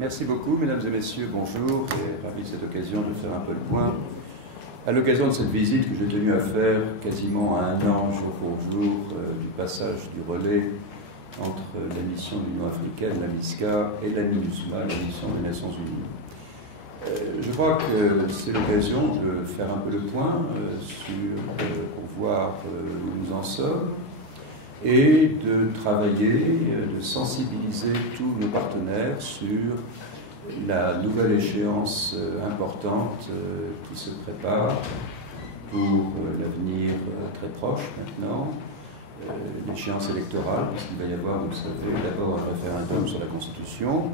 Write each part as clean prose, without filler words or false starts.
Merci beaucoup, mesdames et messieurs, bonjour, et ravi de cette occasion de faire un peu le point. À l'occasion de cette visite que j'ai tenu à faire quasiment à un an, jour pour jour, du passage du relais entre la mission de l'Union africaine, la MISCA, et la MINUSMA, la mission des Nations Unies. Je crois que c'est l'occasion de faire un peu le point pour voir où nous en sommes, et de travailler, de sensibiliser tous nos partenaires sur la nouvelle échéance importante qui se prépare pour l'avenir très proche maintenant, l'échéance électorale, puisqu'il va y avoir, vous le savez, d'abord un référendum sur la Constitution,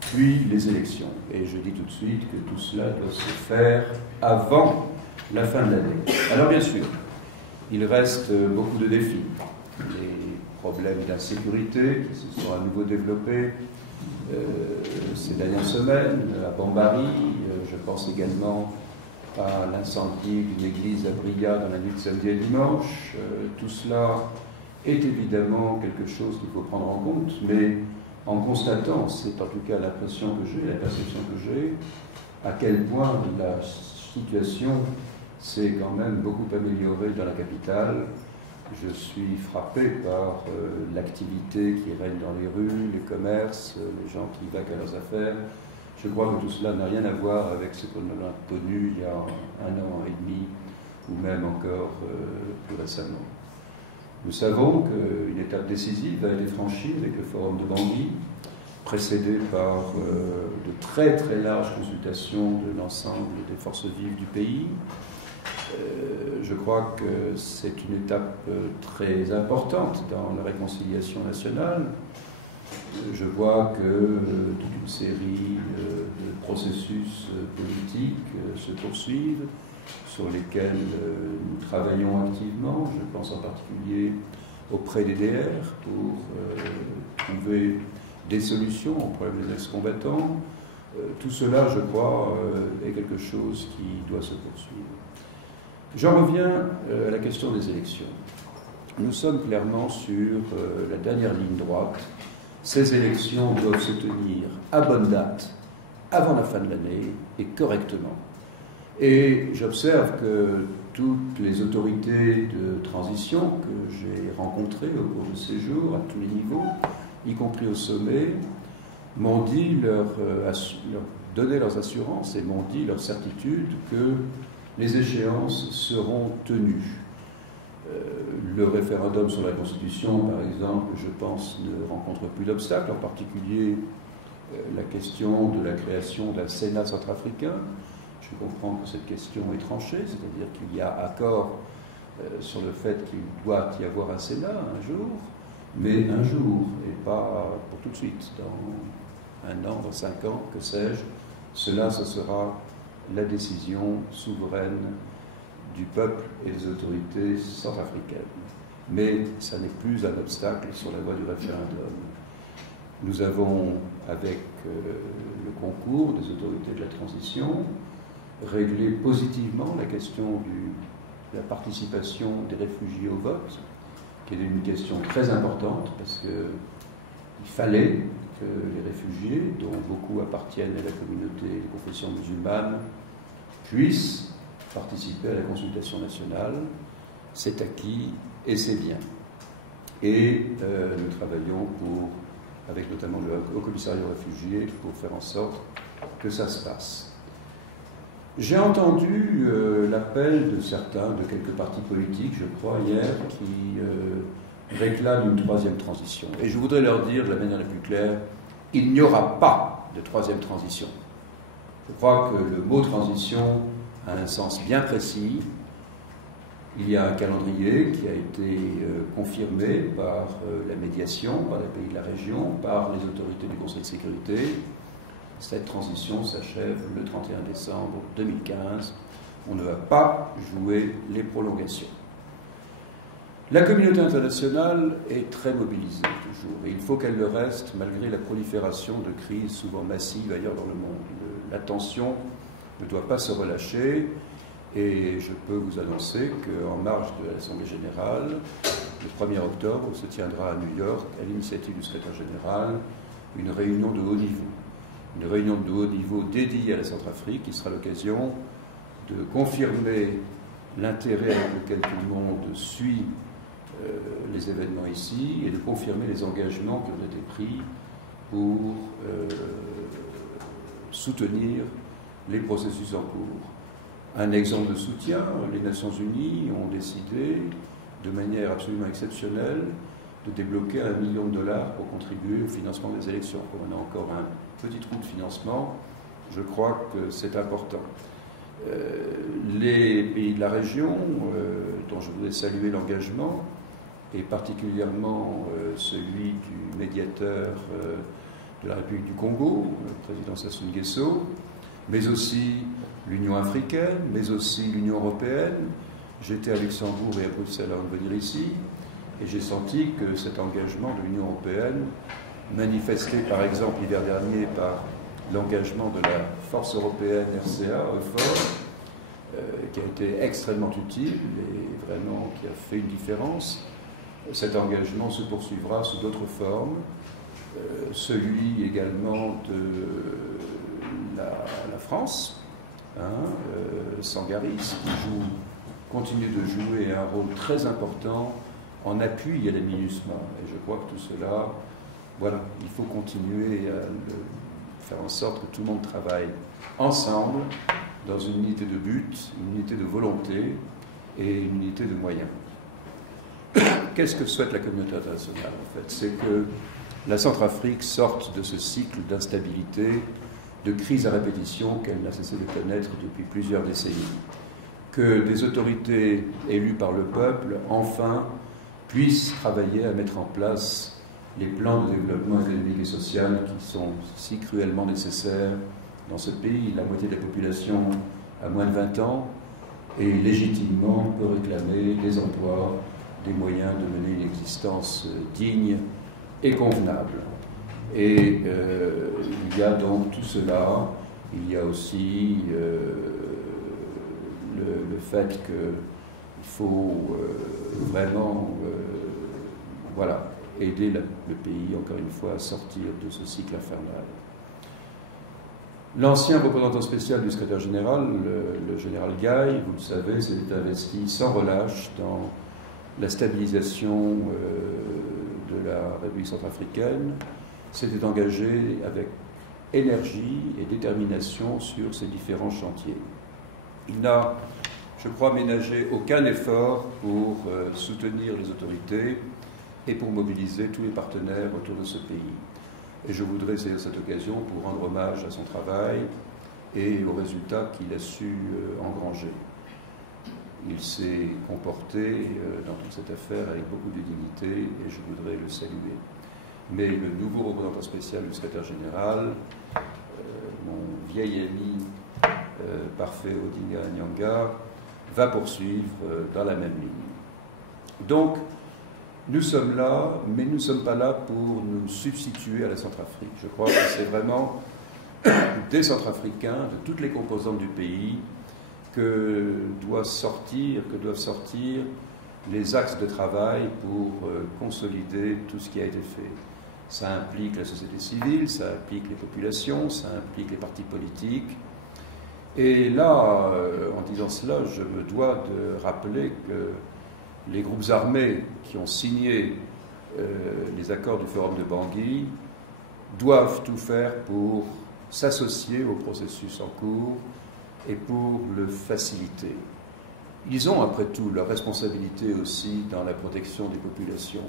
puis les élections. Et je dis tout de suite que tout cela doit se faire avant la fin de l'année. Alors bien sûr, il reste beaucoup de défis. Les problèmes d'insécurité qui se sont à nouveau développés ces dernières semaines à Bambari. Je pense également à l'incendie d'une église à Bria dans la nuit de samedi et dimanche. Tout cela est évidemment quelque chose qu'il faut prendre en compte, mais en constatant, c'est en tout cas l'impression que j'ai, la perception que j'ai, à quel point la situation s'est quand même beaucoup améliorée dans la capitale. Je suis frappé par l'activité qui règne dans les rues, les commerces, les gens qui vaquent à leurs affaires. Je crois que tout cela n'a rien à voir avec ce qu'on a connu il y a un an et demi, ou même encore plus récemment. Nous savons qu'une étape décisive a été franchie avec le forum de Bangui, précédé par de très très larges consultations de l'ensemble des forces vives du pays. Je crois que c'est une étape très importante dans la réconciliation nationale. Je vois que toute une série de processus politiques se poursuivent, sur lesquels nous travaillons activement. Je pense en particulier auprès des DR pour trouver des solutions aux problèmes des ex-combattants. Tout cela, je crois, est quelque chose qui doit se poursuivre. J'en reviens à la question des élections. Nous sommes clairement sur la dernière ligne droite. Ces élections doivent se tenir à bonne date, avant la fin de l'année, et correctement. Et j'observe que toutes les autorités de transition que j'ai rencontrées au cours de ces jours, à tous les niveaux, y compris au sommet, m'ont dit leur donné leurs assurances et m'ont dit leur certitude que les échéances seront tenues. Le référendum sur la Constitution, par exemple, je pense, ne rencontre plus d'obstacles, en particulier la question de la création d'un Sénat centrafricain. Je comprends que cette question est tranchée, c'est-à-dire qu'il y a accord sur le fait qu'il doit y avoir un Sénat un jour, mais un jour, et pas pour tout de suite, dans un an, dans 5 ans, que sais-je. Cela, ce sera la décision souveraine du peuple et des autorités centrafricaines. Mais ça n'est plus un obstacle sur la voie du référendum. Nous avons, avec le concours des autorités de la transition, réglé positivement la question de la participation des réfugiés au vote, qui est une question très importante, parce qu'il fallait que les réfugiés, dont beaucoup appartiennent à la communauté de confession musulmane, puissent participer à la consultation nationale. C'est acquis et c'est bien. Et nous travaillons avec notamment le Haut Commissariat aux réfugiés pour faire en sorte que ça se passe. J'ai entendu l'appel de certains, de quelques partis politiques, je crois, hier, qui réclament une troisième transition. Et je voudrais leur dire de la manière la plus claire, il n'y aura pas de troisième transition. Je crois que le mot transition a un sens bien précis. Il y a un calendrier qui a été confirmé par la médiation, par les pays de la région, par les autorités du Conseil de sécurité. Cette transition s'achève le 31 décembre 2015. On ne va pas jouer les prolongations. La communauté internationale est très mobilisée toujours, et il faut qu'elle le reste malgré la prolifération de crises souvent massives ailleurs dans le monde. La tension ne doit pas se relâcher, et je peux vous annoncer qu'en marge de l'Assemblée générale, le 1er octobre, se tiendra à New York, à l'initiative du secrétaire général, une réunion de haut niveau une réunion de haut niveau dédiée à la Centrafrique qui sera l'occasion de confirmer l'intérêt avec lequel tout le monde suit les événements ici et de confirmer les engagements qui ont été pris pour soutenir les processus en cours. Un exemple de soutien, les Nations Unies ont décidé de manière absolument exceptionnelle de débloquer $1 million pour contribuer au financement des élections. Comme on a encore un petit trou de financement, je crois que c'est important. Les pays de la région, dont je voudrais saluer l'engagement, et particulièrement celui du médiateur de la République du Congo, le président Sassou Nguesso, mais aussi l'Union africaine, mais aussi l'Union européenne. J'étais à Luxembourg et à Bruxelles avant de venir ici, et j'ai senti que cet engagement de l'Union européenne, manifesté par exemple l'hiver dernier par l'engagement de la force européenne RCA, EUFOR, qui a été extrêmement utile et vraiment qui a fait une différence. Cet engagement se poursuivra sous d'autres formes. Celui également de la France, Sangaris, qui continue de jouer un rôle très important en appui à la MINUSMA. Et je crois que tout cela, voilà, il faut continuer à faire en sorte que tout le monde travaille ensemble dans une unité de but, une unité de volonté et une unité de moyens. Qu'est-ce que souhaite la communauté internationale, en fait? C'est que la Centrafrique sorte de ce cycle d'instabilité, de crise à répétition qu'elle n'a cessé de connaître depuis plusieurs décennies. Que des autorités élues par le peuple, enfin, puissent travailler à mettre en place les plans de développement économique et social qui sont si cruellement nécessaires dans ce pays. La moitié de la population a moins de 20 ans et légitimement peut réclamer des emplois, des moyens de mener une existence digne et convenable. Et il y a donc tout cela. Il y a aussi le fait qu'il faut vraiment voilà, aider le pays, encore une fois, à sortir de ce cycle infernal. L'ancien représentant spécial du secrétaire général, le général Gaye, vous le savez, s'est investi sans relâche dans la stabilisation de la République centrafricaine, s'était engagé avec énergie et détermination sur ces différents chantiers. Il n'a, je crois, ménagé aucun effort pour soutenir les autorités et pour mobiliser tous les partenaires autour de ce pays. Et je voudrais saisir cette occasion pour rendre hommage à son travail et aux résultats qu'il a su engranger. Il s'est comporté dans toute cette affaire avec beaucoup de dignité et je voudrais le saluer. Mais le nouveau représentant spécial du secrétaire général, mon vieil ami parfait Odinga Nyanga, va poursuivre dans la même ligne. Donc, nous sommes là, mais nous ne sommes pas là pour nous substituer à la Centrafrique. Je crois que c'est vraiment des Centrafricains, de toutes les composantes du pays, que doivent sortir les axes de travail pour consolider tout ce qui a été fait. Ça implique la société civile, ça implique les populations, ça implique les partis politiques. Et là, en disant cela, je me dois de rappeler que les groupes armés qui ont signé les accords du Forum de Bangui doivent tout faire pour s'associer au processus en cours et pour le faciliter. Ils ont, après tout, leur responsabilité aussi dans la protection des populations.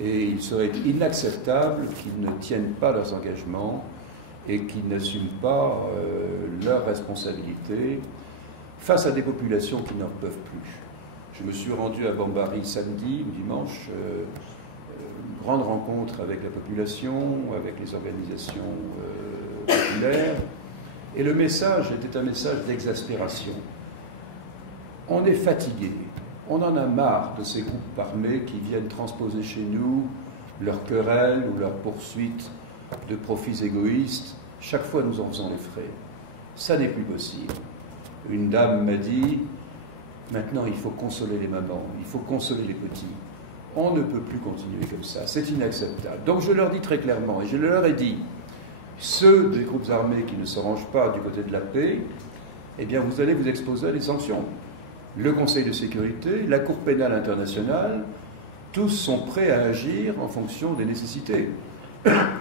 Et il serait inacceptable qu'ils ne tiennent pas leurs engagements et qu'ils n'assument pas leurs responsabilités face à des populations qui n'en peuvent plus. Je me suis rendu à Bambari samedi, dimanche, une grande rencontre avec la population, avec les organisations populaires, et le message était un message d'exaspération. On est fatigué, on en a marre de ces groupes armés qui viennent transposer chez nous leurs querelles ou leurs poursuites de profits égoïstes. Chaque fois, nous en faisons les frais. Ça n'est plus possible. Une dame m'a dit, maintenant, il faut consoler les mamans, il faut consoler les petits. On ne peut plus continuer comme ça, c'est inacceptable. Donc je leur dis très clairement, et je leur ai dit, ceux des groupes armés qui ne se rangent pas du côté de la paix, eh bien vous allez vous exposer à des sanctions. Le Conseil de sécurité, la Cour pénale internationale, tous sont prêts à agir en fonction des nécessités.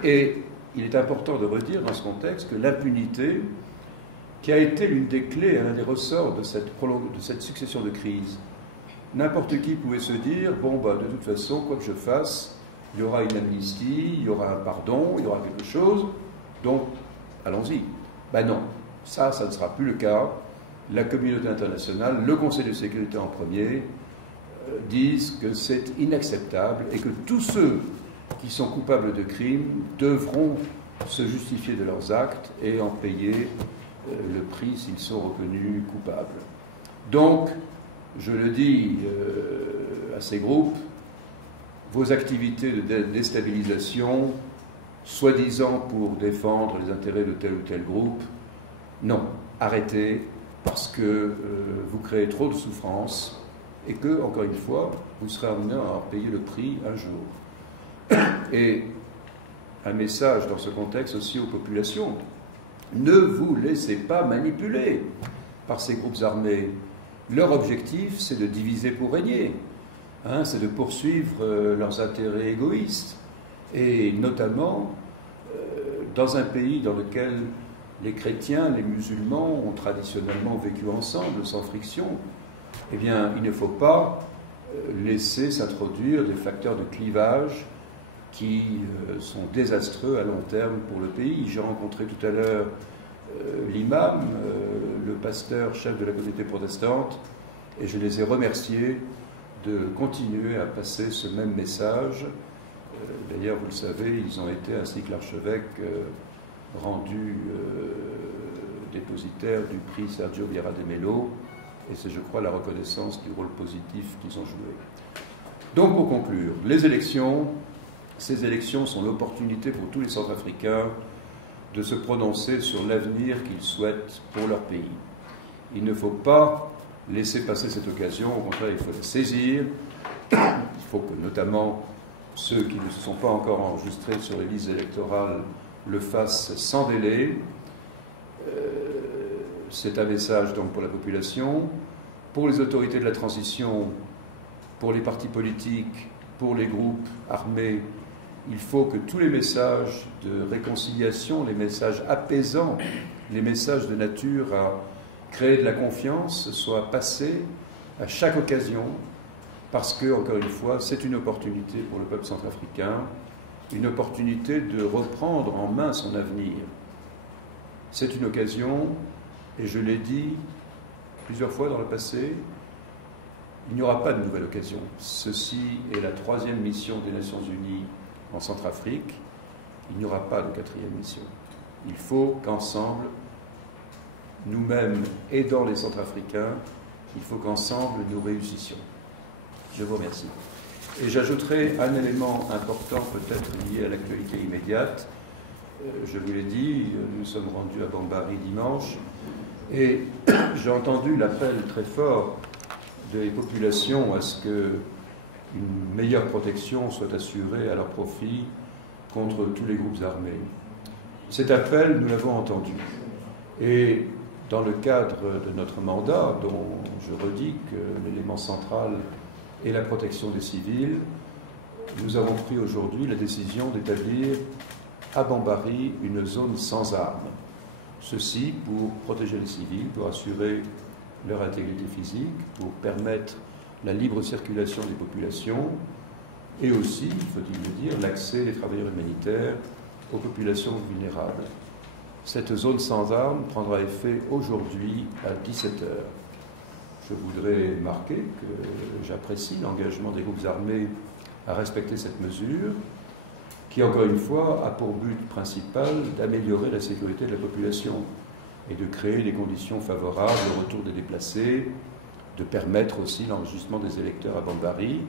Et il est important de redire dans ce contexte que l'impunité, qui a été l'une des clés, l'un des ressorts de cette succession de crises, n'importe qui pouvait se dire, bon, bah, de toute façon, quoi que je fasse, il y aura une amnistie, il y aura un pardon, il y aura quelque chose, donc allons-y. Ben non, ça ne sera plus le cas. La communauté internationale, le Conseil de sécurité en premier, disent que c'est inacceptable et que tous ceux qui sont coupables de crimes devront se justifier de leurs actes et en payer le prix s'ils sont reconnus coupables. Donc, je le dis à ces groupes, vos activités de déstabilisation, soi-disant pour défendre les intérêts de tel ou tel groupe, non, arrêtez, parce que vous créez trop de souffrance et que, encore une fois, vous serez amené à en payer le prix un jour. Et un message dans ce contexte aussi aux populations. Ne vous laissez pas manipuler par ces groupes armés. Leur objectif, c'est de diviser pour régner. C'est de poursuivre leurs intérêts égoïstes. Et notamment, dans un pays dans lequel les chrétiens, les musulmans ont traditionnellement vécu ensemble, sans friction, eh bien, il ne faut pas laisser s'introduire des facteurs de clivage qui sont désastreux à long terme pour le pays. J'ai rencontré tout à l'heure l'imam, le pasteur chef de la communauté protestante, et je les ai remerciés de continuer à passer ce même message. D'ailleurs, vous le savez, ils ont été, ainsi que l'archevêque, rendus dépositaires du prix Sergio Vieira de Mello, et c'est, je crois, la reconnaissance du rôle positif qu'ils ont joué. Donc, pour conclure, les élections, ces élections sont l'opportunité pour tous les Centrafricains de se prononcer sur l'avenir qu'ils souhaitent pour leur pays. Il ne faut pas laisser passer cette occasion, au contraire, il faut la saisir. Il faut que, notamment, ceux qui ne se sont pas encore enregistrés sur les listes électorales le fassent sans délai. C'est un message donc pour la population, pour les autorités de la transition, pour les partis politiques, pour les groupes armés. Il faut que tous les messages de réconciliation, les messages apaisants, les messages de nature à créer de la confiance soient passés à chaque occasion, parce que, encore une fois, c'est une opportunité pour le peuple centrafricain, une opportunité de reprendre en main son avenir. C'est une occasion, et je l'ai dit plusieurs fois dans le passé, il n'y aura pas de nouvelle occasion. Ceci est la 3e mission des Nations Unies en Centrafrique. Il n'y aura pas de 4e mission. Il faut qu'ensemble, nous-mêmes aidant les Centrafricains, il faut qu'ensemble nous réussissions. Je vous remercie. Et j'ajouterai un élément important peut-être lié à l'actualité immédiate. Je vous l'ai dit, nous sommes rendus à Bambari dimanche, et j'ai entendu l'appel très fort des populations à ce qu'une meilleure protection soit assurée à leur profit contre tous les groupes armés. Cet appel, nous l'avons entendu. Et dans le cadre de notre mandat, dont je redis que l'élément central est la protection des civils, nous avons pris aujourd'hui la décision d'établir à Bambari une zone sans armes. Ceci pour protéger les civils, pour assurer leur intégrité physique, pour permettre la libre circulation des populations et aussi, faut-il le dire, l'accès des travailleurs humanitaires aux populations vulnérables. Cette zone sans armes prendra effet aujourd'hui à 17h. Je voudrais marquer que j'apprécie l'engagement des groupes armés à respecter cette mesure, qui, encore une fois, a pour but principal d'améliorer la sécurité de la population et de créer les conditions favorables au retour des déplacés, de permettre aussi l'enregistrement des électeurs à Bambari,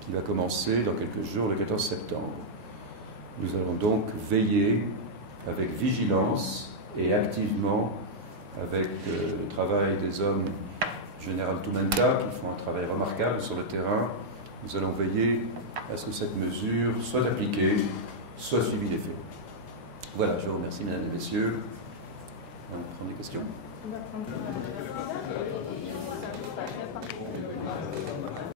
qui va commencer dans quelques jours, le 14 septembre. Nous allons donc veiller avec vigilance et activement avec le travail des hommes Général Toumenta, qui font un travail remarquable sur le terrain. Nous allons veiller à ce que cette mesure soit appliquée, soit suivie des faits. Voilà, je vous remercie, mesdames et messieurs. On va prendre des questions.